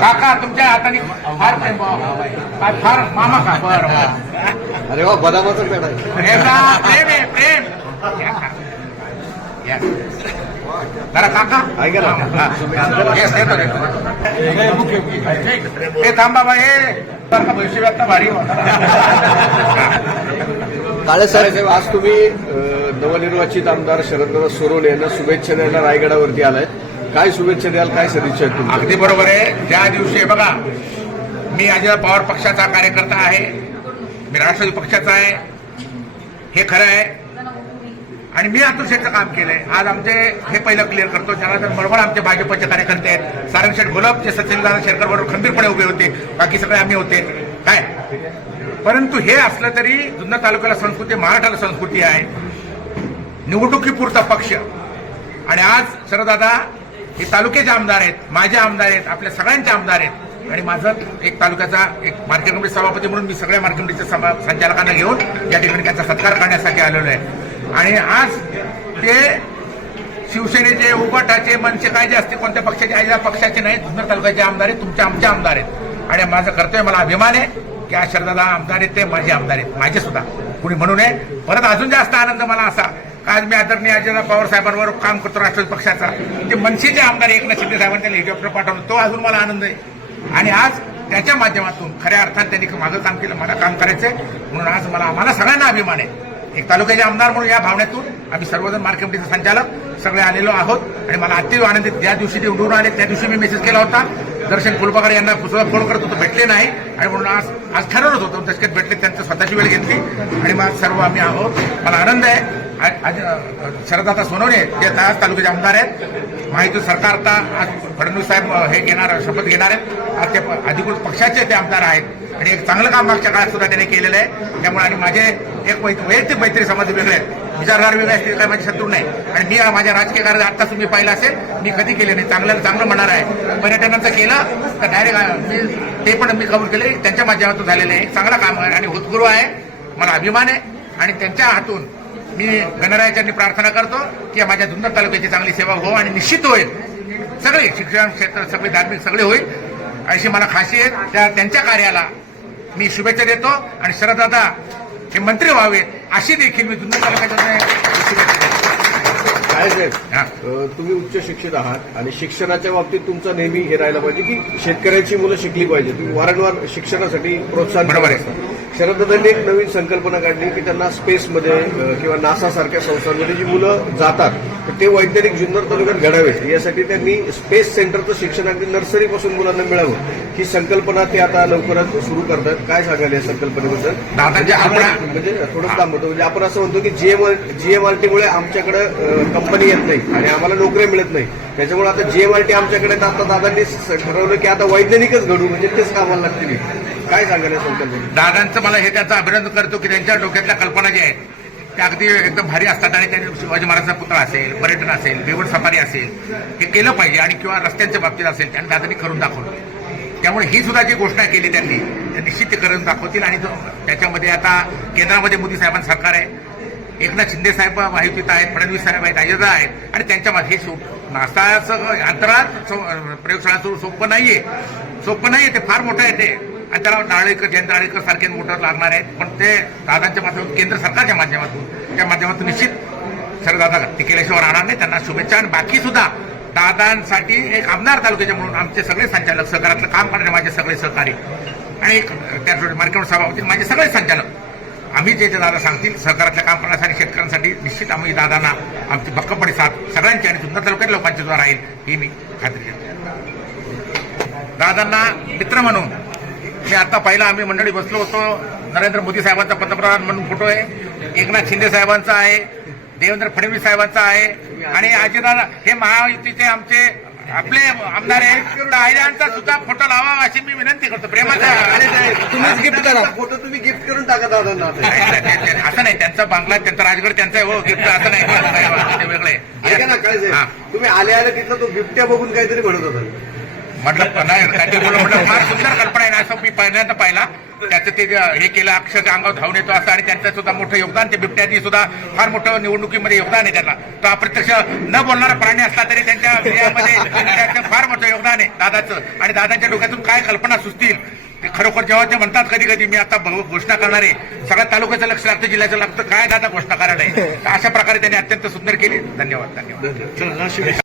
काका तुमच्या हाताने फार प्रेम. काय फार मामा का बरं अरे वा बदामाचा आहे. प्रेम आहे प्रेम. या. जरा काका. हा. थांबा बाई हे. भविष्य आता भारी काळे साहेब आज तुम्ही नवनिर्वाचित आमदार शरददादा सोरोने यांना शुभेच्छा द्यायला रायगडावरती आलाय काय शुभेच्छा द्याल काय सदिच्छा आहेत अगदी बरोबर आहे. ज्या दिवशी हे बघा मी अजित पवार पक्षाचा कार्यकर्ता आहे. मी राष्ट्रवादी पक्षाचा आहे. हे खरं आहे. आणि मी अतुलशेठचं काम केलंय. आज आमचे हे पहिलं क्लिअर करतो. त्यानंतर बरोबर आमचे भाजपचे कार्यकर्ते आहेत. सारंगशेठ गुलाबचे सचिनदादा शेरकर बरोबर खंबीरपणे उभे होते. बाकी सगळे आम्ही होते. काय? परंतु हे असलं तरी जुन्नर तालुक्याला संस्कृती महाराष्ट्राला संस्कृती आहे. निवडणुकीपुरता पक्ष. आणि आज सरदादा हे तालुक्याचे आमदार आहेत माझे आमदार आहेत आपल्या सगळ्यांचे आमदार आहेत. आणि माझं एक तालुक्याचा एक मार्केट कमिटी सभापती म्हणून मी सगळ्या मार्केट कमिटीच्या सभा संचालकांना घेऊन या ठिकाणी त्यांचा सत्कार करण्यासाठी आलेलो आहे. आणि आज ते शिवसेनेचे उबाटाचे मनसे काय जे असते कोणत्या पक्षाचे आहे पक्षाचे नाही जुन्नर तालुक्याचे आमदार आहेत तुमचे आमचे आमदार आहेत. आणि माझं कर्तव्य मला अभिमान आहे की आज शरदादा आमदार आहेत ते माझे आमदार आहेत. माझे सुद्धा. कुणी म्हणू नये. परत अजून जास्त आनंद मला असा आज मी आदरणीय अजित पवार साहेबांवर काम करतो राष्ट्रवादी पक्षाचा. ते मनसेचे आमदार एकनाथ शिंदे साहेबांनी हेलिकॉप्टर पाठवलं. तो अजून मला आनंद आहे. आणि आज त्याच्या माध्यमातून खऱ्या अर्थात त्यांनी माझं काम केलं मला काम करायचंय. म्हणून आज मला आम्हाला सगळ्यांना अभिमान आहे. एक तालुक्याचे आमदार म्हणून या भावनेतून आम्ही सर्वजण मार्केट संचालक सगळे आलेलो आहोत. आणि मला अत्यंत आनंदित ज्या दिवशी ते उडून आले त्या दिवशी मी मेसेज केला होता. दर्शन फुलपाकर यांना सुद्धा फोन करत होतो भेटले नाही. आणि म्हणून आज आज ठरवत होतो दशकेत भेटले त्यांचं स्वतःची वेळ घेतली. आणि मग सर्व आम्ही आहोत. मला आनंद आहे. आज- शरदाता सोनवणे जे आज तालुक्याचे आमदार आहेत माहिती सरकार आता आज फडणवीस साहेब हे घेणार शपथ घेणार आहेत. आज ते प- अधिकृत पक्षाचे ते आमदार आहेत. आणि एक चांगलं काम मागच्या काळात सुद्धा त्यांनी केलेलं आहे. त्यामुळे आणि माझे एक वै- वैयक्तिक मैत्री समाज वेगळे आहेत विचारधारा वेगळे असतील काय माझे शत्रू नाही. आणि मी माझ्या राजकीय कार्य आत्ताच तुम्ही पाहिलं असेल मी कधी केले नाही. चांगल्याला चांगलं म्हणणार आहे. पर्यटनाचं केलं तर डायरेक्ट मी ते पण मी कबूल केले. त्यांच्या माध्यमातून झालेलं आहे. एक चांगलं काम आहे आणि होतगुरू आहे. मला अभिमान आहे. आणि त्यांच्या हातून मी गणरायाच्यांनी प्रार्थना करतो की माझ्या धुंदर तालुक्याची चांगली सेवा हो आणि निश्चित होईल. सगळे शिक्षण क्षेत्र सगळे धार्मिक सगळे होईल. अशी मला खाशी आहे. त्या त्यांच्या कार्याला मी शुभेच्छा देतो. आणि शरददादा हे मंत्री व्हावेत अशी देखील मी जुन्नर तालुक्याच्या तुम्ही उच्च शिक्षित आहात आणि शिक्षणाच्या बाबतीत तुमचं नेहमी हे राहिलं पाहिजे की शेतकऱ्यांची मुलं शिकली पाहिजे. तुम्ही वारंवार शिक्षणासाठी प्रोत्साहन बरोबर आहे. असता. शरददादांनी एक नवीन संकल्पना काढली की त्यांना स्पेसमध्ये किंवा नासा सारख्या संस्थांमध्ये जी मुलं जातात तर ते वैज्ञानिक जुन्नर तालुक्यात घडावेत. यासाठी त्यांनी स्पेस सेंटरचं शिक्षण अगदी नर्सरीपासून मुलांना मिळावं. ही संकल्पना ते आता लवकरच सुरू करतात. काय सांगाल या संकल्पनेबद्दल? म्हणजे थोडं काम होतं. म्हणजे आपण असं म्हणतो की जीएम जीएमआरटीमुळे आमच्याकडे कंपनी येत नाही आणि आम्हाला नोकऱ्या मिळत नाही. त्याच्यामुळे आता जीएमआरटी आमच्याकडे आता दादांनी ठरवलं की आता वैज्ञानिकच घडू. म्हणजे तेच कामाला लागतील. काय सांगायला दादांचं मला हे त्याचं अभिनंदन करतो की त्यांच्या डोक्यातल्या कल्पना ज्या आहेत त्या अगदी एकदम भारी असतात आणि त्यांनी शिवाजी महाराजांचा पुतळा असेल पर्यटन असेल बेवड सफारी असेल हे केलं पाहिजे आणि किंवा रस्त्यांच्या बाबतीत असेल त्यांनी दादांनी करून दाखवलं. त्यामुळे ही सुद्धा जी घोषणा केली त्यांनी ते निश्चित ते करून दाखवतील आणि जो त्याच्यामध्ये आता केंद्रामध्ये मोदी साहेबांचं सरकार आहे एकनाथ शिंदे साहेब महायुतीत आहेत फडणवीस साहेब आहेत अयोध्या आहेत आणि त्यांच्या मध्ये हे सोप नासाचं अंतराळात सो- प्रयोगशाळा सो- सोपं नाहीये. सोपं नाहीये ते फार मोठं आहे ते. त्याला नारळीकर जयंत नारळीकर सारखे मोटर लागणार आहेत. पण ते दादांच्या माध्यमातून केंद्र सरकारच्या माध्यमातून त्या माध्यमातून निश्चित सर दादा ते केल्याशिवाय राहणार नाही. त्यांना शुभेच्छा आणि बाकी सुद्धा दादांसाठी एक आमदार तालुक्याचे म्हणून आमचे सगळे संचालक सहकारातलं काम करणारे माझे सगळे सहकारी आणि एक त्या मार्केट सभापती माझे सगळे संचालक. आम्ही जे जे दादा सांगतील सहकारातलं काम करण्यासाठी शेतकऱ्यांसाठी निश्चित आम्ही दादांना आमची भक्कमपणे साथ सगळ्यांची आणि सुंदर तालुक्यात लोकांची सुद्धा राहील ही मी खात्री देतो. दादांना मित्र म्हणून मी आता पहिला आम्ही मंडळी बसलो होतो नरेंद्र मोदी साहेबांचा पंतप्रधान म्हणून फोटो आहे एकनाथ शिंदे साहेबांचा आहे देवेंद्र फडणवीस साहेबांचा आहे आणि अजितदादा हे महायुतीचे आमचे आपले आमदार आहेत सुद्धा फोटो लावा अशी मी विनंती करतो प्रेमाचा तुम्हीच गिफ्ट करा फोटो तुम्ही गिफ्ट करून टाका दादांना आता. नाही, नाही, नाही, नाही, असं नाही त्यांचा बांगला त्यांचा राजगड त्यांचा आहे हो गिफ्ट असं नाही वेगळं हा. तुम्ही आले आले तिथं तो बिबट्या बघून काहीतरी म्हणत होता म्हटलं नाही काहीतरी म्हटलं फार सुंदर कल्पना आहे ना असं मी पहिल्यांदा पाहिला. त्याचं ते हे केलं अक्षरशः अंगावर धावून येतो असं आणि त्यांचं सुद्धा मोठं योगदान ते बिबट्याची सुद्धा फार मोठं निवडणुकीमध्ये योगदान आहे त्यांना. तो अप्रत्यक्ष न बोलणारा प्राणी असला तरी त्यांच्या विजयामध्ये फार मोठं योगदान आहे दादाचं. आणि दादाच्या डोक्यातून काय कल्पना सुचतील? ते खरोखर जेव्हा ते म्हणतात कधी कधी मी आता घोषणा करणार. आहे सगळ्या तालुक्याचं लक्ष लागतं जिल्ह्याचं लागतं. काय दादा घोषणा करायला आहे? अशा प्रकारे त्यांनी अत्यंत सुंदर केली. धन्यवाद धन्यवाद.